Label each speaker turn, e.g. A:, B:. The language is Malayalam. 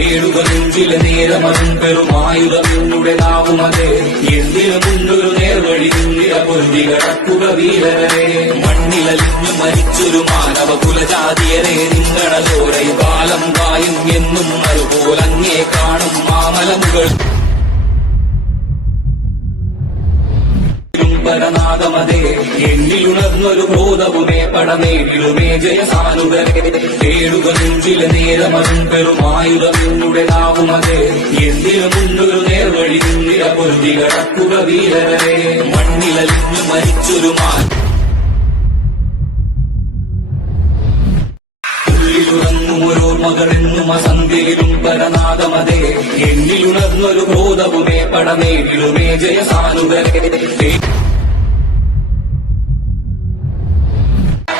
A: കേടുകളുഞ്ചിലെ നേരമതും പെരുമായുധം നാവുമതേ എന്തിനു മുന്നൊരു നേർവഴി നിന്നിര പൊരുതി കടക്കുക വീരരെ? മണ്ണിലലിഞ്ഞു മരിച്ചൊരു മാനവ കുലജാതിയരെ നിങ്ങളതോടെ കാലം കായും എന്നും അതുപോലങ്ങേ കാണും മാമലമുകൾ പരനാഗമതേ എന്നിലുണർന്നൊരു ബോധവുമേ പടനേടിലുമേ ജയസാനുകരെ കേടുകളുഞ്ചിലെ നേരമതും പെരുമായുധം എന്നുടെ നാവുമതേ എന്തിനു മുന്നൊരു നേർവഴി നിന്നിര പൊരുതി കിടക്കുക വീരരെ. മണ്ണിലലിഞ്ഞു മരിച്ചൊരു മാൻ. മകളെന്നും അസന്ധിയിലും പരനാഗമതേ എന്നിലുണർന്നൊരു ബോധവുമേ പടനേടിലുമേ ജയസാനുകരെ